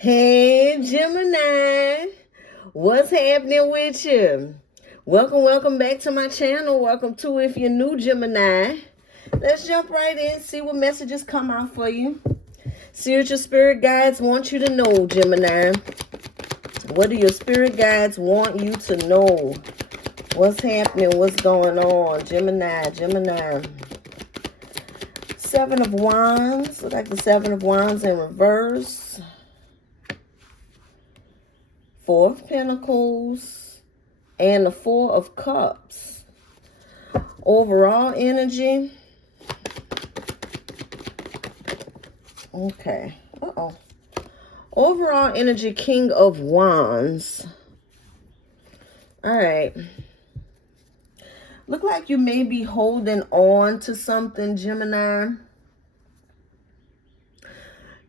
Hey, Gemini. What's happening with you? Welcome back to my channel. Welcome to if you're new, Gemini. Let's jump right in, see what messages come out for you. See what your spirit guides want you to know, Gemini. What do your spirit guides want you to know? What's happening? What's going on? Gemini. Seven of Wands. Look like the Seven of Wands in reverse. Four of Pentacles. And the Four of Cups. Overall energy. Okay. Overall energy, King of Wands. All right. Look like you may be holding on to something, Gemini.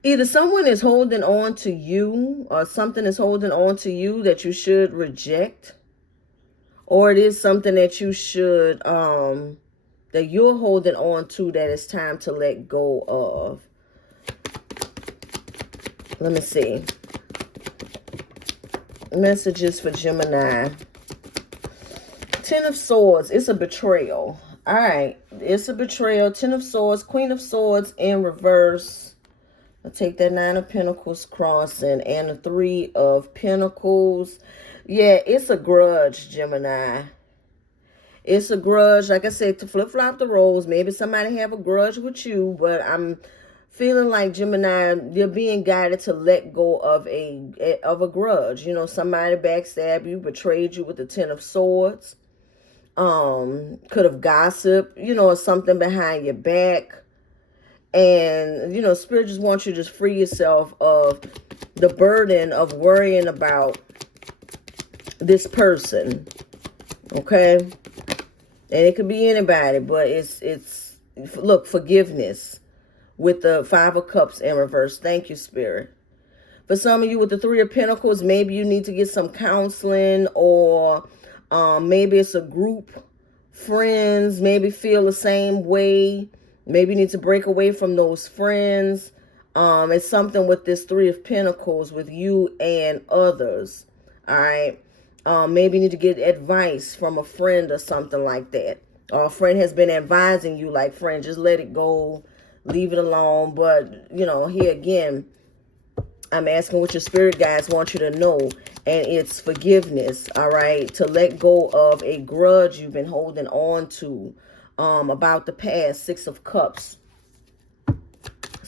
Either someone is holding on to you or something is holding on to you that you should reject. Or it is something that you should, that you're holding on to that it's time to let go of. Let me see. Messages for Gemini. Ten of Swords. It's a betrayal. All right. It's a betrayal. Ten of Swords. Queen of Swords in reverse. I'll take that Nine of Pentacles crossing. And the Three of Pentacles. Yeah, it's a grudge, Gemini. It's a grudge. Like I said, to flip-flop the roles. Maybe somebody have a grudge with you. But I'm feeling like, Gemini, you're being guided to let go of a grudge. You know, somebody backstabbed you, betrayed you with the Ten of Swords. Could have gossiped, you know, or something behind your back. And, you know, Spirit just wants you to just free yourself of the burden of worrying about this person. Okay? And it could be anybody, but it's look, forgiveness with the Five of Cups in reverse. Thank you, Spirit. For some of you with the Three of Pentacles, maybe you need to get some counseling, or maybe it's a group, friends, maybe feel the same way. Maybe you need to break away from those friends. It's something with this Three of Pentacles with you and others. All right. Maybe you need to get advice from a friend or something like that. Or a friend has been advising you, like, friend, just let it go, leave it alone. But, you know, here again, I'm asking what your spirit guides want you to know. And it's forgiveness, all right? To let go of a grudge you've been holding on to about the past. Six of Cups.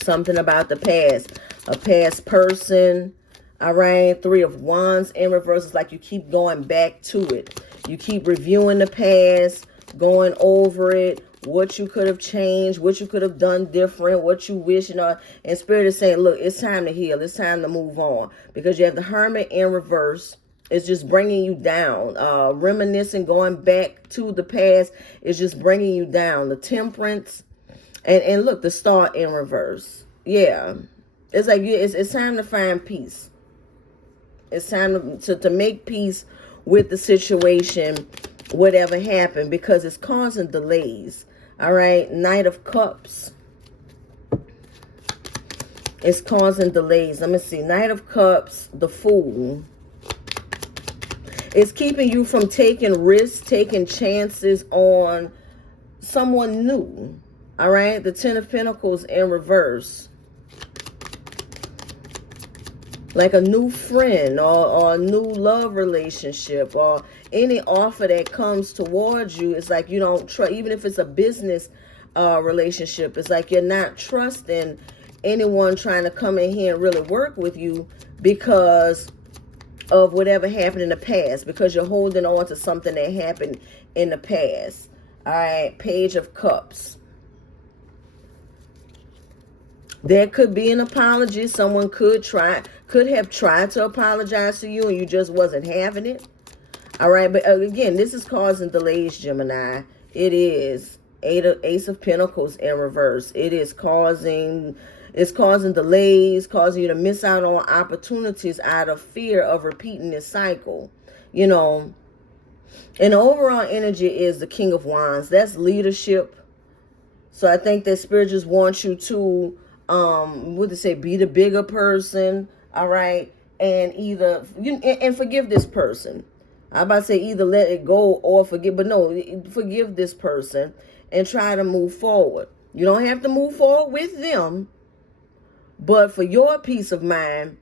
Something about the past. A past person, all right? Three of Wands in reverse. It's like you keep going back to it. You keep reviewing the past, going over it, what you could have changed, what you could have done different, what you wish, you know. And Spirit is saying, look, it's time to heal. It's time to move on. Because you have the Hermit in reverse. It's just bringing you down. Reminiscing, going back to the past is just bringing you down. The Temperance. And look, the Star in reverse. Yeah. It's like it's time to find peace. It's time to make peace with the situation, whatever happened, because it's causing delays. All right. Knight of Cups. It's causing delays. Let me see. Knight of Cups, the Fool. It's keeping you from taking risks, taking chances on someone new. All right. The Ten of Pentacles in reverse. Like a new friend or a new love relationship or any offer that comes towards you. It's like you don't trust, even if it's a business relationship. It's like you're not trusting anyone trying to come in here and really work with you because of whatever happened in the past, because you're holding on to something that happened in the past. All right. Page of Cups. There could be an apology. Someone could have tried to apologize to you and you just wasn't having it. All right. But again, this is causing delays, Gemini. It is Ace of Pentacles in reverse. It is causing delays, causing you to miss out on opportunities out of fear of repeating this cycle. You know, and the overall energy is the King of Wands. That's leadership. So I think that Spirit just wants you to, what to say, be the bigger person. all right, and either and forgive this person. I'm about to say either let it go or forgive, but no, forgive this person and try to move forward. You don't have to move forward with them, but for your peace of mind,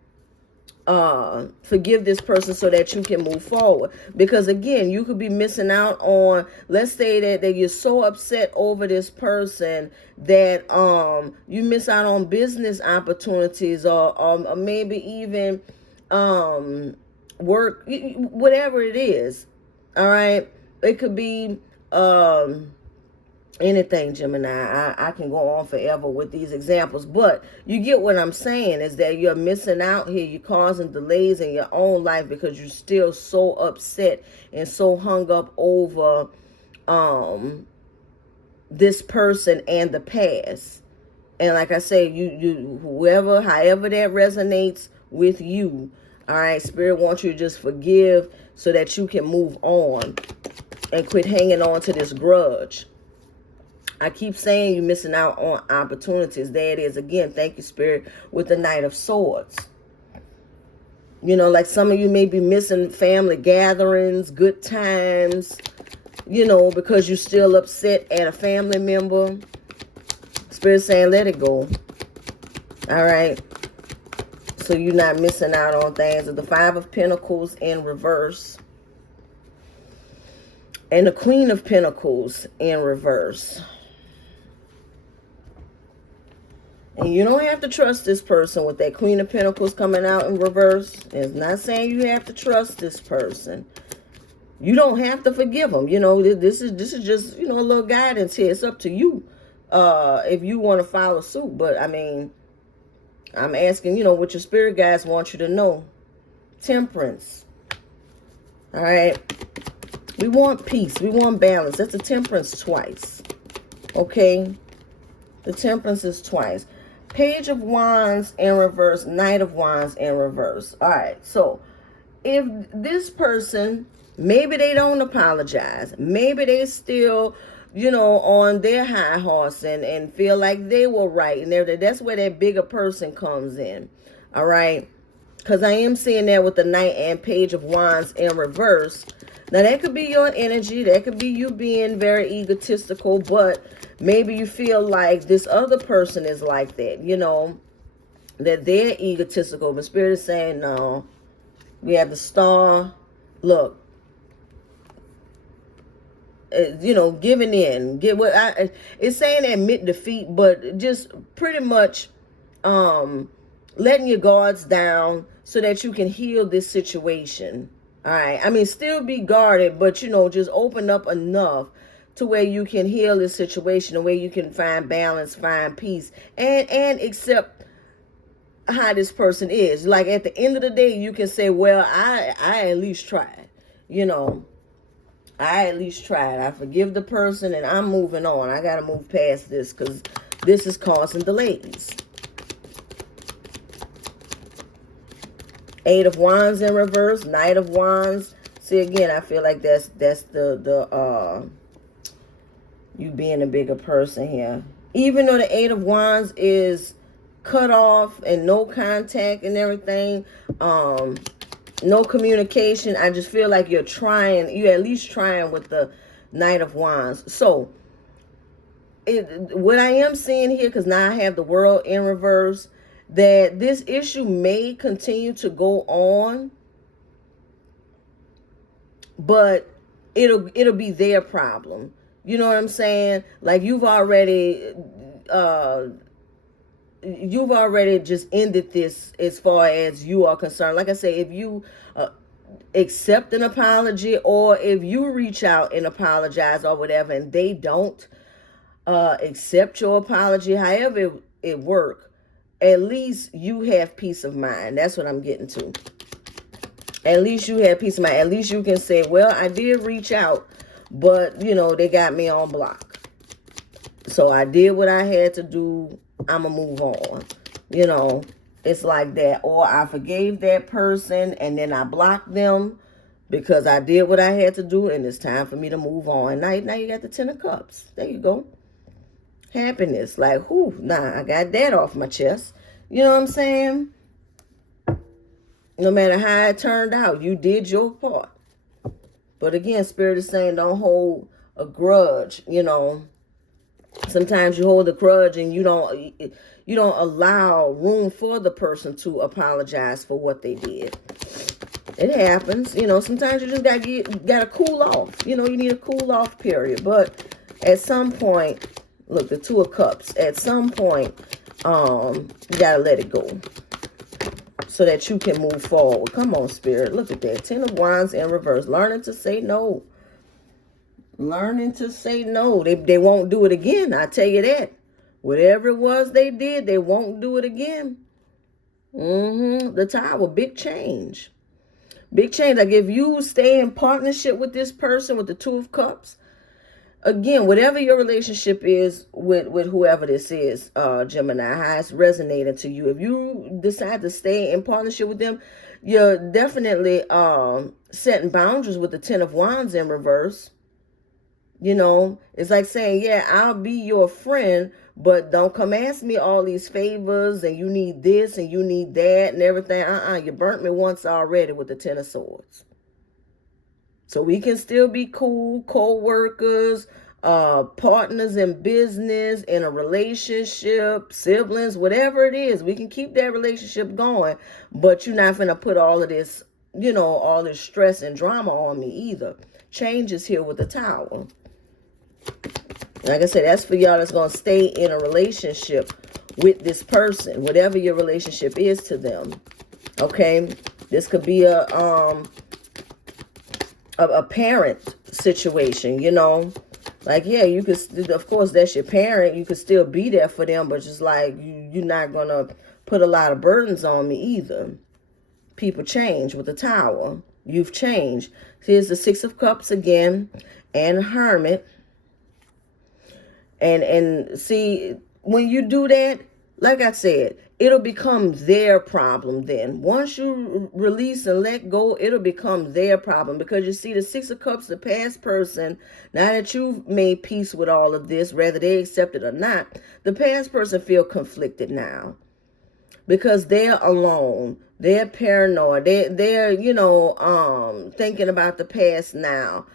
forgive this person so that you can move forward. Because again, you could be missing out on, let's say that you're so upset over this person that you miss out on business opportunities, or maybe even work, whatever it is. All right, it could be anything, Gemini. I can go on forever with these examples, but you get what I'm saying, is that you're missing out here. You're causing delays in your own life because you're still so upset and so hung up over this person and the past. And like I say, you whoever, however that resonates with you, all right, Spirit wants you to just forgive so that you can move on and quit hanging on to this grudge. I keep saying you're missing out on opportunities. There it is again. Thank you, Spirit, with the Knight of Swords. You know, like some of you may be missing family gatherings, good times, you know, because you're still upset at a family member. Spirit saying let it go. All right. So you're not missing out on things. The Five of Pentacles in reverse. And the Queen of Pentacles in reverse. And you don't have to trust this person with that Queen of Pentacles coming out in reverse. It's not saying you have to trust this person. You don't have to forgive them. You know, this is just, you know, a little guidance here. It's up to you if you want to follow suit. But, I mean, I'm asking, you know, what your spirit guides want you to know. Temperance. All right. We want peace. We want balance. That's a Temperance twice. Okay. The Temperance is twice. Page of Wands in reverse. Knight of Wands in reverse. All right. So if this person, maybe they don't apologize. Maybe they still, you know, on their high horse and feel like they were right. And that's where that bigger person comes in. All right. Because I am seeing that with the Knight and Page of Wands in reverse. Now, that could be your energy. That could be you being very egotistical, but maybe you feel like this other person is like that, you know, that they're egotistical. But Spirit is saying, no. We have the Star. Look, you know, giving in. It's saying admit defeat, but just pretty much letting your guards down so that you can heal this situation. All right. I mean, still be guarded, but, you know, just open up enough to where you can heal this situation, the way you can find balance, find peace, and accept how this person is. Like at the end of the day, you can say, well, I at least tried, you know, I at least tried. I forgive the person and I'm moving on. I got to move past this because this is causing delays. Eight of Wands in reverse, Knight of Wands. See, again, I feel like that's the you being a bigger person here. Even though the Eight of Wands is cut off and no contact and everything, no communication, I just feel like you're trying, you're at least trying with the Knight of Wands. So, what I am seeing here, because now I have the World in reverse, that this issue may continue to go on, but it'll be their problem. You know what I'm saying? Like you've already just ended this as far as you are concerned. Like I say, if you accept an apology, or if you reach out and apologize or whatever, and they don't accept your apology, however it works, at least you have peace of mind. That's what I'm getting to. At least you have peace of mind. At least you can say, well, I did reach out, but, you know, they got me on block. So I did what I had to do. I'm going to move on. You know, it's like that. Or I forgave that person and then I blocked them because I did what I had to do and it's time for me to move on. Now you got the Ten of Cups. There you go. Happiness. Like, whew, nah, I got that off my chest. You know what I'm saying? No matter how it turned out, you did your part. But again, Spirit is saying don't hold a grudge, you know. Sometimes you hold a grudge and you don't allow room for the person to apologize for what they did. It happens, you know. Sometimes you just gotta cool off. You know, you need a cool off period. But at some point, look, the Two of Cups. At some point, you gotta let it go so that you can move forward. Come on, Spirit. Look at that. 10 of Wands in reverse. Learning to say no. Learning to say no. They won't do it again. I tell you that. Whatever it was they did, they won't do it again. The Tower. Big change. Big change. Like if you stay in partnership with this person, with the Two of Cups, again, whatever your relationship is with whoever this is, Gemini, how it's resonating to you, if you decide to stay in partnership with them, you're definitely setting boundaries with the 10 of Wands in reverse. You know, it's like saying, yeah, I'll be your friend, but don't come ask me all these favors and you need this and you need that and everything. You burnt me once already with the 10 of Swords. So we can still be cool, co-workers, partners in business, in a relationship, siblings, whatever it is. We can keep that relationship going, but you're not going to put all of this, you know, all this stress and drama on me either. Change is here with the Tower. Like I said, that's for y'all that's going to stay in a relationship with this person, whatever your relationship is to them. Okay? This could be a parent situation, you know. Like, yeah, you could, of course, that's your parent. You could still be there for them, but just like, you're not going to put a lot of burdens on me either. People change with the Tower. You've changed. Here's the Six of Cups again, and Hermit. And see, when you do that, like I said, it'll become their problem then. Once you release and let go, it'll become their problem. Because you see, the Six of Cups, the past person, now that you've made peace with all of this, whether they accept it or not, the past person feel conflicted now. Because they're alone. They're paranoid. They're you know, thinking about the past now.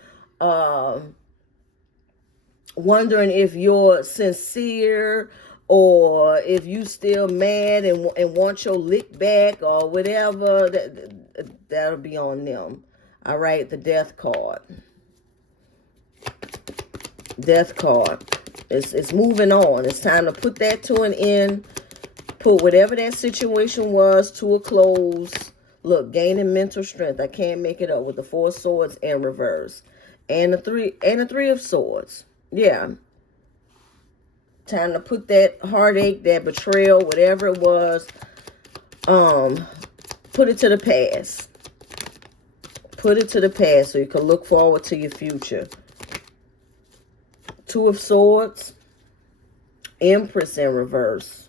Wondering if you're sincere or if you still mad and want your lick back or whatever. That'll be on them. All right, the Death card. Death card. It's moving on. It's time to put that to an end. Put whatever that situation was to a close. Look, gaining mental strength. I can't make it up with the Four of Swords in reverse. And the Three of Swords. Yeah. Time to put that heartache, that betrayal, whatever it was, put it to the past. Put it to the past so you can look forward to your future. Two of Swords. Empress in reverse.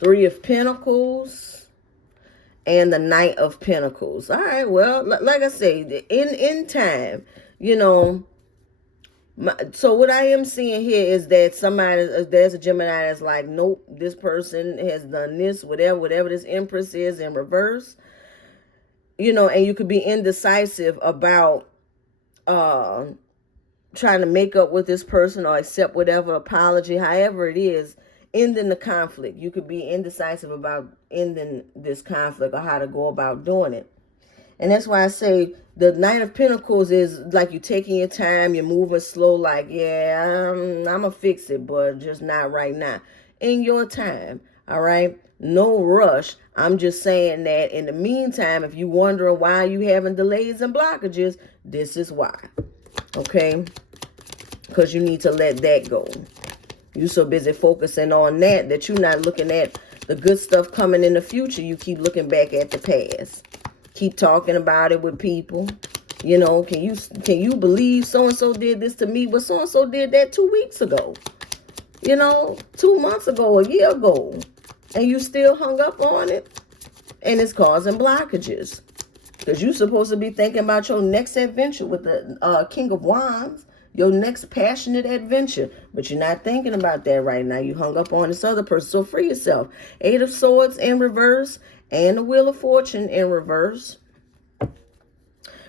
Three of Pentacles. And the Knight of Pentacles. All right, well, like I say, in time, you know. So what I am seeing here is that there's a Gemini that's like, nope, this person has done this, whatever this Empress is in reverse. You know, and you could be indecisive about trying to make up with this person or accept whatever apology, however it is, ending the conflict. You could be indecisive about ending this conflict or how to go about doing it. And that's why I say the Knight of Pentacles is like you're taking your time, you're moving slow, like, yeah, I'm going to fix it, but just not right now. In your time, all right? No rush. I'm just saying that in the meantime, if you're wondering why you having delays and blockages, this is why, okay? Because you need to let that go. You're so busy focusing on that you're not looking at the good stuff coming in the future. You keep looking back at the past. Keep talking about it with people. You know, can you believe so-and-so did this to me? But so-and-so did that 2 weeks ago. You know, 2 months ago, a year ago. And you still hung up on it. And it's causing blockages. Because you're supposed to be thinking about your next adventure with the King of Wands. Your next passionate adventure. But you're not thinking about that right now. You hung up on this other person. So free yourself. Eight of Swords in reverse. and the Wheel of Fortune in reverse.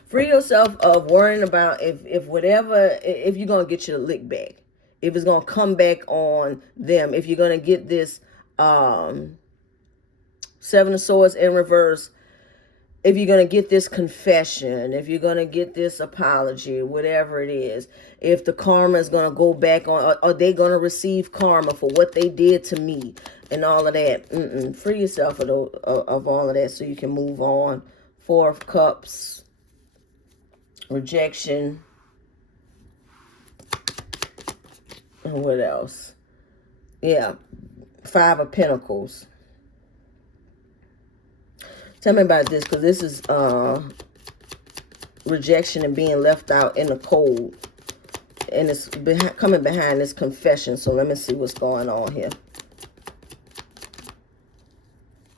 Free yourself of worrying about if you're going to get your lick back. If it's going to come back on them. If you're going to get this Seven of Swords in reverse. If you're going to get this confession. If you're going to get this apology. Whatever it is. If the karma is going to go back on. Are they going to receive karma for what they did to me? And all of that. Free yourself of all of that so you can move on. Four of Cups. Rejection. And what else? Yeah. Five of Pentacles. Tell me about this, because this is rejection and being left out in the cold. And it's coming behind this confession. So let me see what's going on here.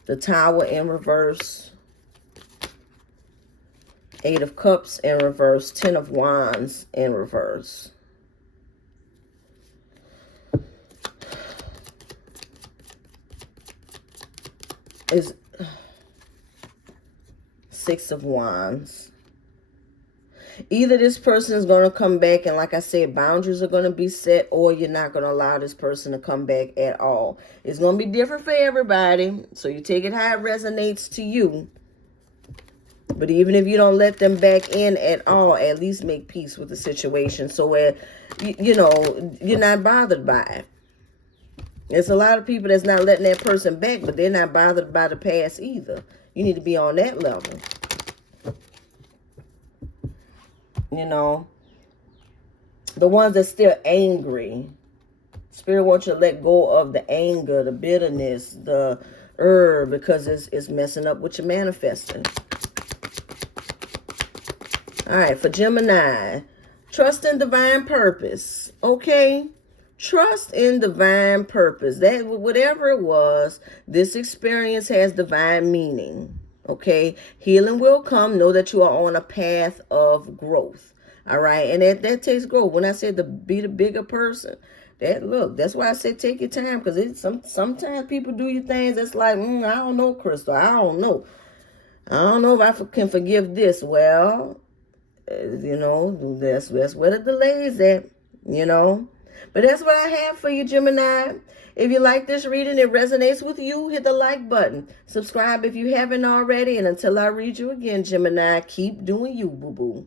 The Tower in reverse. Eight of Cups in reverse. 10 of Wands in reverse. Is Six of Wands. Either this person is going to come back and, like I said, boundaries are going to be set, or you're not going to allow this person to come back at all. It's going to be different for everybody, so you take it how it resonates to you. But even if you don't let them back in at all, at least make peace with the situation so where, you know, you're not bothered by it. There's a lot of people that's not letting that person back, but they're not bothered by the past either. You need to be on that level. You know, the ones that's still angry. Spirit wants you to let go of the anger, the bitterness, the because it's messing up what you're manifesting. All right, for Gemini, trust in divine purpose, okay? Trust in divine purpose. That whatever it was, this experience has divine meaning, okay? Healing will come. Know that you are on a path of growth, all right? And that takes growth. When I said to be the bigger person, that's why I said take your time, because sometimes people do you things that's like, I don't know, Crystal. I don't know if I can forgive this. Well, you know, that's where the delay is at, you know. But that's what I have for you, Gemini. If you like this reading, it resonates with you, hit the like button. Subscribe if you haven't already. And until I read you again, Gemini, keep doing you, boo-boo.